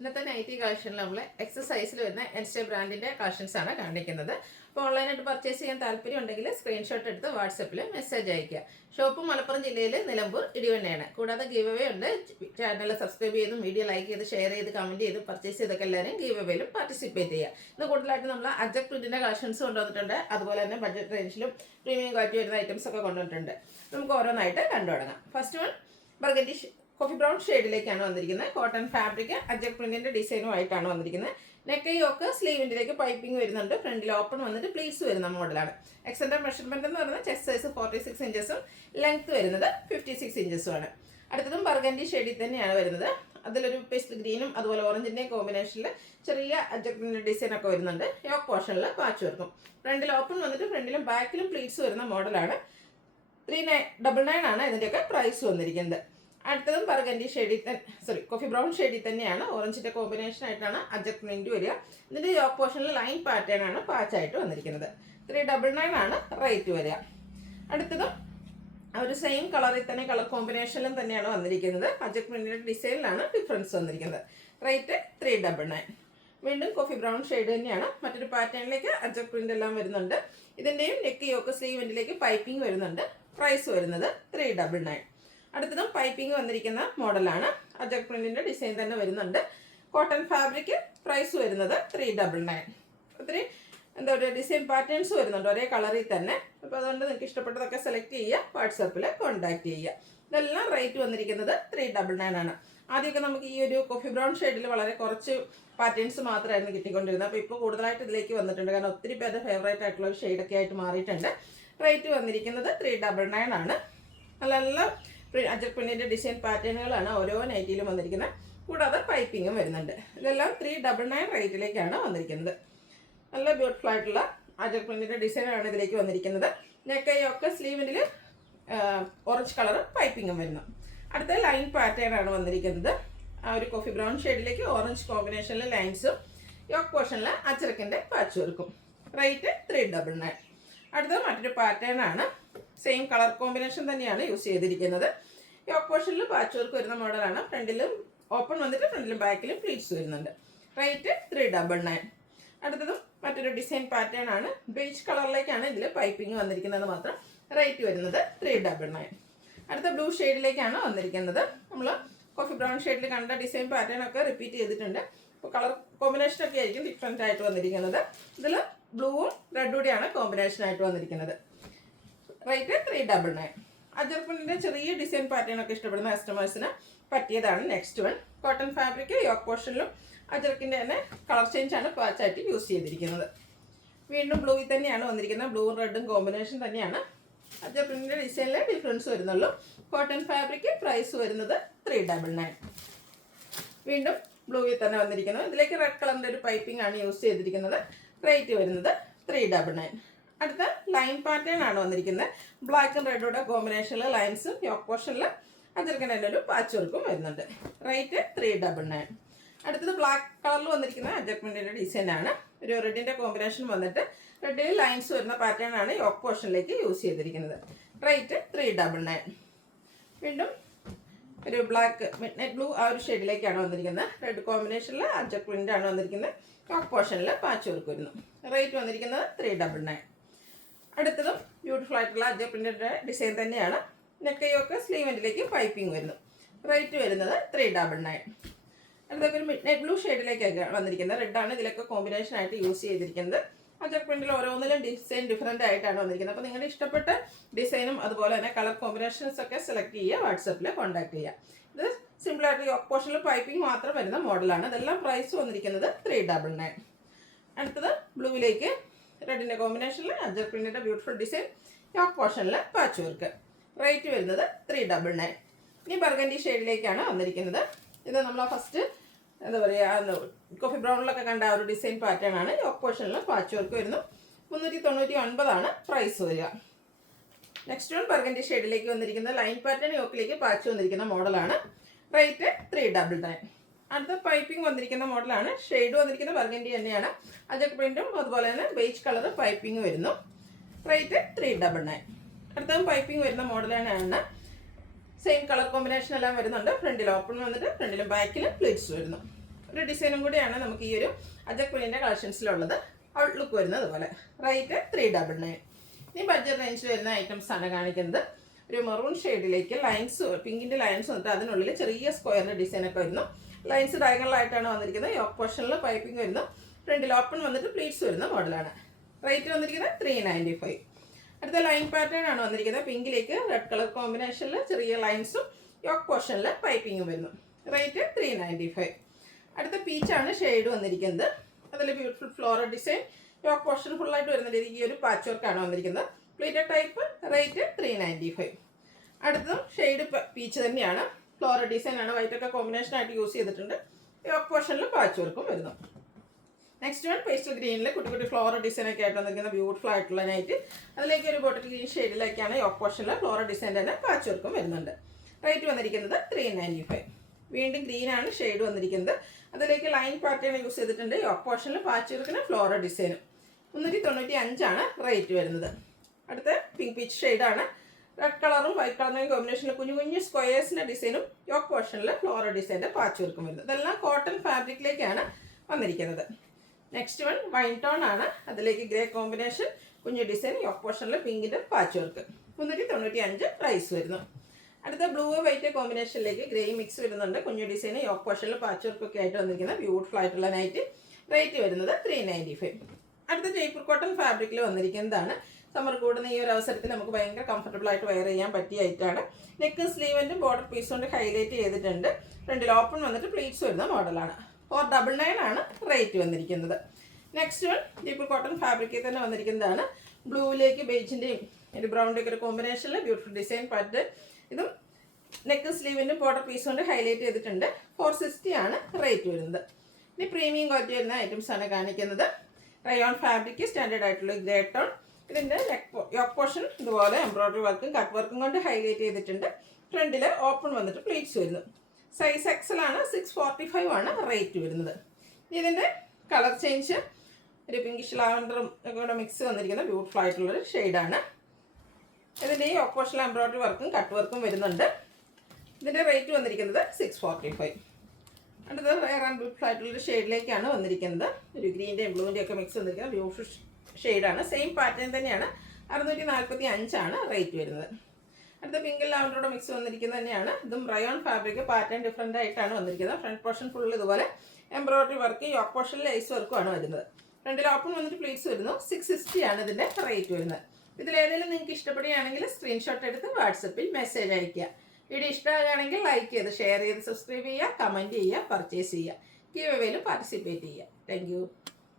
ഇന്നത്തെ നൈറ്റി കളക്ഷനിൽ നമ്മൾ എക്സസൈസിൽ വരുന്ന എൻസ്റ്റേ ബ്രാൻഡിൻ്റെ കളക്ഷൻസ് ആണ് കാണിക്കുന്നത്. അപ്പോൾ ഓൺലൈനായിട്ട് പർച്ചേസ് ചെയ്യാൻ താല്പര്യം ഉണ്ടെങ്കിൽ സ്ക്രീൻഷോട്ട് എടുത്ത് വാട്സപ്പിൽ മെസ്സേജ് അയയ്ക്കുക. ഷോപ്പ് മലപ്പുറം ജില്ലയിൽ നിലമ്പൂർ ഇടിവണ്ണയാണ്. കൂടാതെ ഗീവ് അവേ ഉണ്ട്. ചാനൽ സബ്സ്ക്രൈബ് ചെയ്തും വീഡിയോ ലൈക്ക് ചെയ്ത് ഷെയർ ചെയ്ത് കമൻറ്റ് ചെയ്ത് പർച്ചേസ് ചെയ്തൊക്കെ എല്ലാവരും ഗീവ് അവയിലും പാർട്ടിസിപ്പേറ്റ് ചെയ്യുക. ഇന്ന് കൂടുതലായിട്ട് നമ്മൾ അജക് പ്രിന്റിൻ്റെ കളക്ഷൻസ് കൊണ്ടുവന്നിട്ടുണ്ട്. അതുപോലെ തന്നെ ബഡ്ജറ്റ് റേഞ്ചിലും പ്രീമിയം ക്വാളിറ്റി വരുന്ന ഐറ്റംസ് ഒക്കെ കൊണ്ടുവന്നിട്ടുണ്ട്. നമുക്ക് ഓരോന്നായിട്ട് കണ്ടു തുടങ്ങാം. First one burgundy coffee brown ഷെയ്ഡിലേക്കാണ് വന്നിരിക്കുന്നത്. കോട്ടൺ ഫാബ്രിക് അജക് പ്രിന്റിന്റെ ഡിസൈനുമായിട്ടാണ് വന്നിരിക്കുന്നത്. നെക്ക് യോക്ക് സ്ലീവിൻ്റെലേക്ക് പൈപ്പിംഗ് വരുന്നുണ്ട്. ഫ്രണ്ടിൽ ഓപ്പൺ വന്നിട്ട് പ്ലീറ്റ്സ് വരുന്ന മോഡലാണ്. എക്സെൻഡർ മെഷർമെന്റ് എന്ന് പറയുന്നത് ചെസ്റ്റ് സൈസ് 46 ഇഞ്ചസും ലെങ്ത് വരുന്നത് 56 ഇഞ്ചസും ആണ്. അടുത്തതും ബർഗൻഡി ഷെയ്ഡിൽ തന്നെയാണ് വരുന്നത്. അതിലൊരു പേസ്റ്റ് ഗ്രീനും അതുപോലെ ഓറഞ്ചിൻ്റെയും കോമ്പിനേഷനിൽ ചെറിയ അജക് പ്രിന്റിന്റെ ഡിസൈൻ ഒക്കെ വരുന്നുണ്ട്. യോക്ക് പോർഷനിൽ പാച്ച് വർക്കും. ഫ്രണ്ടിൽ ഓപ്പൺ വന്നിട്ട് ഫ്രണ്ടിലും ബാക്കിലും പ്ലീറ്റ്സ് വരുന്ന മോഡലാണ്. 399 ആണ് ഇതിൻ്റെയൊക്കെ പ്രൈസ് വന്നിരിക്കുന്നത്. അടുത്തതും ബർഗൻഡി ഷെയ്ഡിൽ കോഫി ബ്രൗൺ ഷെയ്ഡിൽ തന്നെയാണ്. ഓറഞ്ചിൻ്റെ കോമ്പിനേഷൻ ആയിട്ടാണ് അജക് പ്രിന്റ് വരിക. ഇതിൻ്റെ യോക്ക് പോർഷനിൽ ലൈൻ പാറ്റേൺ ആണ് പാച്ചായിട്ട് വന്നിരിക്കുന്നത്. 399 ആണ് റേറ്റ് വരിക. അടുത്തതും ഒരു സെയിം കളറിൽ തന്നെ കളർ കോമ്പിനേഷനിലും തന്നെയാണ് വന്നിരിക്കുന്നത്. അജക് പ്രിന്റിൻ്റെ ഡിസൈനിലാണ് ഡിഫറൻസ് വന്നിരിക്കുന്നത്. റേറ്റ് 399. വീണ്ടും കോഫി ബ്രൗൺ ഷെയ്ഡ് തന്നെയാണ്. മറ്റൊരു പാറ്റേണിലേക്ക് അജക് പ്രിന്റ് എല്ലാം വരുന്നുണ്ട്. ഇതിൻ്റെയും നെക്ക് യോക്ക് സ്ലീവിൻ്റെലേക്ക് പൈപ്പിംഗ് വരുന്നുണ്ട്. പ്രൈസ് വരുന്നത് 399. അടുത്തതും പൈപ്പിംഗ് വന്നിരിക്കുന്ന മോഡലാണ്. അജക് പ്രിന്റിന്റെ ഡിസൈൻ തന്നെ വരുന്നുണ്ട്. Cotton fabric. പ്രൈസ് വരുന്നത് 399. ഒത്തിരി എന്താ പറയുക ഡിസൈൻ പാറ്റേൺസ് വരുന്നുണ്ട് ഒരേ കളറിൽ തന്നെ. അപ്പോൾ അതുകൊണ്ട് നിങ്ങൾക്ക് ഇഷ്ടപ്പെട്ടതൊക്കെ സെലക്ട് ചെയ്യുക, വാട്സാപ്പിൽ കോൺടാക്ട് ചെയ്യുക. ഇതെല്ലാം റേറ്റ് വന്നിരിക്കുന്നത് 399 ആണ്. ആദ്യമൊക്കെ നമുക്ക് ഈ ഒരു കോഫി ബ്രൗൺ ഷെയ്ഡിൽ വളരെ കുറച്ച് പാറ്റേൺസ് മാത്രമായിരുന്നു കിട്ടിക്കൊണ്ടിരുന്നത്. അപ്പോൾ ഇപ്പോൾ കൂടുതലായിട്ട് ഇതിലേക്ക് വന്നിട്ടുണ്ട്. കാരണം ഒത്തിരി പേരുടെ ഫേവറേറ്റ് ആയിട്ടുള്ള ഒരു ഷെയ്ഡൊക്കെ ആയിട്ട് മാറിയിട്ടുണ്ട്. റേറ്റ് വന്നിരിക്കുന്നത് 399 ആണ്. നല്ല അജക് പ്രിന്റിന്റെ ഡിസൈൻ പാറ്റേണുകളാണ് ഓരോ നൈറ്റിയിലും വന്നിരിക്കുന്നത്. കൂടാതെ പൈപ്പിങ്ങും വരുന്നുണ്ട്. ഇതെല്ലാം 399 റേറ്റിലേക്കാണ് വന്നിരിക്കുന്നത്. നല്ല ബ്യൂട്ടിഫുൾ ആയിട്ടുള്ള അജക് പ്രിന്റിന്റെ ഡിസൈനാണ് ഇതിലേക്ക് വന്നിരിക്കുന്നത്. നെക്ക് യോക്ക് സ്ലീവിൽ ഓറഞ്ച് കളർ പൈപ്പിങ്ങും വരുന്നു. അടുത്ത ലൈൻ പാറ്റേൺ ആണ് വന്നിരിക്കുന്നത്. ആ ഒരു കോഫി ബ്രൗൺ ഷെയ്ഡിലേക്ക് ഓറഞ്ച് കോമ്പിനേഷനിലെ ലൈൻസും യോക്ക് പോർഷനിൽ അച്ചറക്കിന്റെ പാച്ച് വർക്കും. റേറ്റ് 399. അടുത്തത് മറ്റൊരു പാറ്റേൺ ആണ്. സെയിം കളർ കോമ്പിനേഷൻ തന്നെയാണ് യൂസ് ചെയ്തിരിക്കുന്നത്. യോക്ക് പോർഷനിൽ പാച്ച് വർക്ക് വരുന്ന മോഡലാണ്. ഫ്രണ്ടിലും ഓപ്പൺ വന്നിട്ട് ഫ്രണ്ടിലും ബാക്കിലും പ്ലീറ്റ്സ് വരുന്നുണ്ട്. റേറ്റ് 399. അടുത്തതും മറ്റൊരു ഡിസൈൻ പാറ്റേൺ ആണ്. ബേജ് കളറിലേക്കാണ് ഇതിൽ പൈപ്പിംഗ് വന്നിരിക്കുന്നത് മാത്രം. റേറ്റ് വരുന്നത് 399. അടുത്ത ബ്ലൂ ഷെയ്ഡിലേക്കാണ് വന്നിരിക്കുന്നത്. നമ്മൾ കോഫി ബ്രൗൺ ഷെയ്ഡിൽ കണ്ട ഡിസൈൻ പാറ്റേൺ ഒക്കെ റിപ്പീറ്റ് ചെയ്തിട്ടുണ്ട്. അപ്പോൾ കളർ കോമ്പിനേഷൻ ഒക്കെ ആയിരിക്കും ഡിഫറെൻ്റ് ആയിട്ട് വന്നിരിക്കുന്നത്. ഇതിൽ ബ്ലൂവും റെഡും കൂടിയാണ് കോമ്പിനേഷൻ ആയിട്ട് വന്നിരിക്കുന്നത്. റേറ്റ് 399. അജക് പ്രിന്റിന്റെ ചെറിയ ഡിസൈൻ പാറ്റേൺ ഒക്കെ ഇഷ്ടപ്പെടുന്ന കസ്റ്റമേഴ്സിന് പറ്റിയതാണ് next one. Cotton fabric yoke പോർഷനിലും അജക്കിന്റെ തന്നെ കളർ ചേഞ്ച് ആണ് പാച്ചായിട്ട് യൂസ് ചെയ്തിരിക്കുന്നത്. വീണ്ടും ബ്ലൂയിൽ തന്നെയാണ് വന്നിരിക്കുന്നത്. ബ്ലൂവും റെഡും കോമ്പിനേഷൻ തന്നെയാണ്. അജക് പ്രിന്റിന്റെ ഡിസൈനിലെ ഡിഫറൻസ് വരുന്നുള്ളൂ. കോട്ടൺ ഫാബ്രിക് പ്രൈസ് വരുന്നത് 399. വീണ്ടും ബ്ലൂയിൽ തന്നെ വന്നിരിക്കുന്നത്. ഇതിലേക്ക് റെഡ് കളറിന്റെ ഒരു പൈപ്പിംഗ് ആണ് യൂസ് ചെയ്തിരിക്കുന്നത്. റേറ്റ് വരുന്നത് 399. അടുത്ത ലൈൻ പാറ്റേൺ ആണ് വന്നിരിക്കുന്നത്. ബ്ലാക്കും റെഡോടെ കോമ്പിനേഷനിൽ ലൈൻസും യോക്ക് പോർഷനിൽ അജർക്കിൻ്റെ ഒരു പാച്ച് വർക്കും വരുന്നുണ്ട്. റേറ്റ് 399. അടുത്തത് ബ്ലാക്ക് കളറിൽ വന്നിരിക്കുന്ന അജക് പ്രിന്റിന്റെ ഡിസൈൻ ആണ്. ഒരു റെഡിന്റെ കോമ്പിനേഷൻ വന്നിട്ട് റെഡിൽ ലൈൻസ് വരുന്ന പാറ്റേൺ ആണ് യോക്ക് പോർഷനിലേക്ക് യൂസ് ചെയ്തിരിക്കുന്നത്. റേറ്റ് 399. വീണ്ടും ഒരു ബ്ലാക്ക് മിഡ് നൈറ്റ് ബ്ലൂ ആ ഒരു ഷെയ്ഡിലേക്കാണ് വന്നിരിക്കുന്നത്. റെഡ് കോമ്പിനേഷനിൽ അജക് പ്രിന്റ് ആണ് വന്നിരിക്കുന്നത്. യോക്ക് പോർഷനിൽ പാച്ച് വർക്ക് വരുന്നു. റേറ്റ് വന്നിരിക്കുന്നത് 399. അടുത്തതും ബ്യൂട്ടിഫുൾ ആയിട്ടുള്ള അജക് പ്രിന്റിന്റെ ഡിസൈൻ തന്നെയാണ്. നെക്ക് യോക്ക് സ്ലീവിൻ്റെലേക്ക് പൈപ്പിംഗ് വരുന്നു. റേറ്റ് വരുന്നത് 399. അടുത്തൊക്കെ ഒരു മിഡ് നൈറ്റ് ബ്ലൂ ഷെയ്ഡിലേക്കൊക്കെ വന്നിരിക്കുന്നത്. റെഡാണ് ഇതിലൊക്കെ കോമ്പിനേഷൻ ആയിട്ട് യൂസ് ചെയ്തിരിക്കുന്നത്. അജക് പ്രിന്റിൽ ഓരോന്നിലും ഡിസൈൻ ഡിഫറെൻ്റ് ആയിട്ടാണ് വന്നിരിക്കുന്നത്. അപ്പോൾ നിങ്ങളുടെ ഇഷ്ടപ്പെട്ട ഡിസൈനും അതുപോലെ തന്നെ കളർ കോമ്പിനേഷൻസ് ഒക്കെ സെലക്ട് ചെയ്യുക, വാട്സപ്പിൽ കോൺടാക്ട് ചെയ്യുക. ഇത് സിമ്പിളായിട്ട് യോക്ക് പോർഷനിൽ പൈപ്പിംഗ് മാത്രം വരുന്ന മോഡലാണ്. ഇതെല്ലാം പ്രൈസ് വന്നിരിക്കുന്നത് 399. അടുത്തത് ബ്ലൂവിലേക്ക് റെഡിൻ്റെ കോമ്പിനേഷനിൽ അജക് പ്രിന്റിൻ്റെ ബ്യൂട്ടിഫുൾ ഡിസൈൻ യോക്ക് പോർഷനിൽ പാച്ച് വർക്ക്. റേറ്റ് വരുന്നത് 399. ഇനി ബർഗൻഡി ഷെയ്ഡിലേക്കാണ് വന്നിരിക്കുന്നത്. ഇത് നമ്മൾ ഫസ്റ്റ് എന്താ പറയുക കോഫി ബ്രൗണിലൊക്കെ കണ്ട ആ ഒരു ഡിസൈൻ പാറ്റേൺ ആണ്. യോക്ക് പോർഷനിൽ പാച്ച് വർക്ക് വരുന്നു. 399 ആണ് പ്രൈസ് വരിക. നെക്സ്റ്റ് വൺ ബർഗൻഡി ഷെയ്ഡിലേക്ക് വന്നിരിക്കുന്നത്. ലൈൻ പാറ്റേൺ യോക്കിലേക്ക് പാച്ച് വന്നിരിക്കുന്ന മോഡലാണ്. റേറ്റ് 399. അടുത്ത പൈപ്പിംഗ് വന്നിരിക്കുന്ന മോഡലാണ്. ഷെയ്ഡ് വന്നിരിക്കുന്ന ബർഗൻഡി തന്നെയാണ്. അജക് പ്രിന്റും അതുപോലെ തന്നെ ബേജ് കളർ പൈപ്പിംഗ് വരുന്നു. റേറ്റ് 399. അടുത്തതും പൈപ്പിംഗ് വരുന്ന മോഡലാണ്. സെയിം കളർ കോമ്പിനേഷൻ എല്ലാം വരുന്നുണ്ട്. ഫ്രണ്ടിൽ ഓപ്പൺ വന്നിട്ട് ഫ്രണ്ടിലും ബാക്കിലും പ്ലീറ്റ്സ് വരുന്നു. ഒരു ഡിസൈനും കൂടിയാണ് നമുക്ക് ഈ ഒരു അജക് പ്രിന്റിൻ്റെ കളക്ഷൻസിലുള്ളത്. ഔട്ട്ലുക്ക് വരുന്നത് അതുപോലെ. റേറ്റ് 399. ഇനി ബഡ്ജറ്റ് റേഞ്ചിൽ വരുന്ന ഐറ്റംസ് ആണ് കാണിക്കുന്നത്. ഒരു മെറൂൺ ഷെയ്ഡിലേക്ക് ലൈൻസ്, പിങ്കിൻ്റെ ലൈൻസ് വന്നിട്ട് അതിനുള്ളിൽ ചെറിയ സ്ക്വയറിൻ്റെ ഡിസൈനൊക്കെ വരുന്നു. ലൈൻസ് ഡയഗണലായിട്ടാണ് വന്നിരിക്കുന്നത്. യോക്ക് പോർഷനിൽ പൈപ്പിംഗ് വരുന്നു. ഫ്രണ്ടിൽ ഓപ്പൺ വന്നിട്ട് പ്ലീറ്റ്സ് വരുന്ന മോഡലാണ്. റേറ്റ് വന്നിരിക്കുന്നത് 395. അടുത്ത ലൈൻ പാറ്റേൺ ആണ് വന്നിരിക്കുന്നത്. പിങ്കിലേക്ക് റെഡ് കളർ കോമ്പിനേഷനിൽ ചെറിയ ലൈൻസും യോക്ക് പോർഷനിൽ പൈപ്പിങ്ങും വരുന്നു. റേറ്റ് 395. അടുത്ത പീച്ചാണ് ഷെയ്ഡ് വന്നിരിക്കുന്നത്. അതിൽ beautiful floral design, yoke portion ഫുള്ളായിട്ട് വരുന്ന രീതിക്ക് ഈ ഒരു പാച്ച് വർക്കാണ് വന്നിരിക്കുന്നത്. Pleated type. റേറ്റ് 395. അടുത്തതും ഷെയ്ഡ് പീച്ച് തന്നെയാണ്. ഫ്ലോറൽ ഡിസൈൻ ആണ്, വൈറ്റൊക്കെ കോമ്പിനേഷൻ ആയിട്ട് യൂസ് ചെയ്തിട്ടുണ്ട്. യോക്ക് പോർഷനിൽ പാച്ച് വർക്കും വരുന്നു. നെക്സ്റ്റ് വൺ പേസ്റ്റൽ ഗ്രീനിൽ കുട്ടി കുട്ടി ഫ്ലോറൽ ഡിസൈനൊക്കെ ആയിട്ട് വന്നിരിക്കുന്ന ബ്യൂട്ടിഫുൾ ആയിട്ടുള്ള നൈറ്റ്. അതിലേക്ക് ഒരു ബോട്ടിൽ ഗ്രീൻ ഷെയ്ഡിലേക്കാണ് യോക്ക് പോർഷനിൽ ഫ്ലോറൽ ഡിസൈൻ തന്നെ പാച്ച് വർക്കും വരുന്നുണ്ട്. റേറ്റ് വന്നിരിക്കുന്നത് 395. വീണ്ടും ഗ്രീനാണ് ഷെയ്ഡ് വന്നിരിക്കുന്നത്. അതിലേക്ക് ലൈൻ പാറ്റേൺ യൂസ് ചെയ്തിട്ടുണ്ട്. യോക്ക് പോർഷനിൽ പാച്ച് വർക്കിന് ഫ്ലോറൽ ഡിസൈനും. 395 റേറ്റ് വരുന്നത്. അടുത്ത പിങ്ക് പീച്ച് ഷെയ്ഡാണ്. റെഡ് കളറും വൈറ്റ് കളറിനും കോമ്പിനേഷനിൽ കുഞ്ഞു കുഞ്ഞു സ്ക്വയേഴ്സിൻ്റെ ഡിസൈനും യോക്ക് പോർഷനിൽ ഫ്ലോറൽ ഡിസൈൻ്റെ പാച്ച് വർക്കും വരുന്നത്. ഇതെല്ലാം കോട്ടൺ ഫാബ്രിക്കിലേക്കാണ് വന്നിരിക്കുന്നത്. നെക്സ്റ്റ് വൺ വൈൻ ടോൺ ആണ്. അതിലേക്ക് ഗ്രേ കോമ്പിനേഷൻ, കുഞ്ഞു ഡിസൈൻ, യോക്ക് പോർഷനിൽ പിങ്കിൻ്റെ പാച്ച് വർക്ക്. 395 പ്രൈസ് വരുന്നു. അടുത്ത ബ്ലൂ വൈറ്റ് കോമ്പിനേഷനിലേക്ക് ഗ്രേ മിക്സ് വരുന്നുണ്ട്. കുഞ്ഞു ഡിസൈൻ, യോക്ക് പോർഷനിൽ പാച്ച് വർക്കൊക്കെ ആയിട്ട് വന്നിരിക്കുന്ന ബ്യൂട്ടിഫുൾ ആയിട്ടുള്ള നൈറ്റ്. റേറ്റ് വരുന്നത് 395. അടുത്ത ജയ്പൂർ കോട്ടൺ ഫാബ്രിക്കിൽ വന്നിരിക്കുന്നതാണ്. സമ്മർ കൂടുന്ന ഈ ഒരു അവസരത്തിൽ നമുക്ക് ഭയങ്കര കംഫർട്ടബിൾ ആയിട്ട് വെയർ ചെയ്യാൻ പറ്റിയ ഐറ്റാണ്. നെക്ക് സ്ലീവിൻ്റെ ബോർഡർ പീസ് കൊണ്ട് ഹൈലൈറ്റ് ചെയ്തിട്ടുണ്ട്. ഫ്രണ്ടിൽ ഓപ്പൺ വന്നിട്ട് പ്ലീറ്റ്സ് വരുന്ന മോഡലാണ്. 499 റേറ്റ് വന്നിരിക്കുന്നത്. നെക്സ്റ്റ് വൺ ജയ്പൂർ കോട്ടൺ ഫാബ്രിക്കിൽ തന്നെ വന്നിരിക്കുന്നതാണ്. ബ്ലൂവിലേക്ക് ബേജിൻ്റെയും ഒരു ബ്രൗണിൻ്റെ ഒക്കെ ഒരു കോമ്പിനേഷനിൽ ബ്യൂട്ടിഫുൾ ഡിസൈൻ പാറ്റേൺ. ഇതും നെക്ക് സ്ലീവിൻ്റെ ബോർഡർ പീസ് കൊണ്ട് ഹൈലൈറ്റ് ചെയ്തിട്ടുണ്ട്. 460 റേറ്റ് വരുന്നത്. ഇനി പ്രീമിയം ക്വാളിറ്റി വരുന്ന ഐറ്റംസ് ആണ് കാണിക്കുന്നത്. റയോൺ ഫാബ്രിക്, സ്റ്റാൻഡേർഡ് ആയിട്ടുള്ള ഗ്രേ ടോൺ. ഇതിൻ്റെ യോക്ക് പോർഷൻ ഇതുപോലെ എംബ്രോയ്ഡറി വർക്കും കട്ട് വർക്കും കൊണ്ട് ഹൈലൈറ്റ് ചെയ്തിട്ടുണ്ട്. ഫ്രണ്ടിൽ ഓപ്പൺ വന്നിട്ട് പ്ലീറ്റ്സ് വരുന്നു. സൈസ് എക്സൽ ആണ്. 645 റേറ്റ് വരുന്നത്. ഇതിൻ്റെ കളർ ചേഞ്ച് ഒരു പിങ്കിഷ് ലാവൻഡറും ഒക്കെ കൂടെ മിക്സ് വന്നിരിക്കുന്ന ബ്യൂട്ടിഫുൾ ആയിട്ടുള്ളൊരു ഷെയ്ഡാണ്. ഇതിൻ്റെ ഈ യോക്ക് പോർഷനിൽ എംബ്രോയ്ഡറി വർക്കും കട്ട് വർക്കും വരുന്നുണ്ട്. ഇതിൻ്റെ റേറ്റ് വന്നിരിക്കുന്നത് 645. അടുത്തത് റെയർ ആൻഡ് ബ്യൂട്ടിഫുൾ ആയിട്ടുള്ളൊരു ഷെയ്ഡിലേക്കാണ് വന്നിരിക്കുന്നത്. ഒരു ഗ്രീൻ്റെയും ബ്ലൂവിൻ്റെയും ഒക്കെ മിക്സ് വന്നിരിക്കുന്ന ബ്യൂട്ടിഫുൾ ഷെയ്ഡാണ്. സെയിം പാറ്റേൺ തന്നെയാണ്. 645 റേറ്റ് വരുന്നത്. അടുത്ത പിങ്ക് ലാവൻഡറോടെ മിക്സ് വന്നിരിക്കുന്നത് തന്നെയാണ്. ഇതും റയോൺ ഫാബ്രിക്, പാറ്റേൺ ഡിഫറൻ്റ് ആയിട്ടാണ് വന്നിരിക്കുന്നത്. ഫ്രണ്ട് പോർഷൻ ഫുൾ ഇതുപോലെ എംബ്രോയ്ഡറി വർക്ക്, യോക്ക് പോർഷനിൽ ലേസ് വർക്കുമാണ് വരുന്നത്. ഫ്രണ്ടിൽ ഓപ്പൺ വന്നിട്ട് പ്ലീറ്റ്സ് വരുന്നു. 660 ഇതിൻ്റെ റേറ്റ് വരുന്നത്. ഇതിലേതെങ്കിലും നിങ്ങൾക്ക് ഇഷ്ടപ്പെടുകയാണെങ്കിൽ സ്ക്രീൻഷോട്ട് എടുത്ത് വാട്സപ്പിൽ മെസ്സേജ് അയയ്ക്കുക. വീഡിയോ ഇഷ്ടമാകുകയാണെങ്കിൽ ലൈക്ക് ചെയ്ത്, ഷെയർ ചെയ്ത്, സബ്സ്ക്രൈബ് ചെയ്യുക, കമൻറ്റ് ചെയ്യുക, പർച്ചേസ് ചെയ്യുക, ഗീവ് അവേയിൽ പാർട്ടിസിപ്പേറ്റ് ചെയ്യുക. താങ്ക്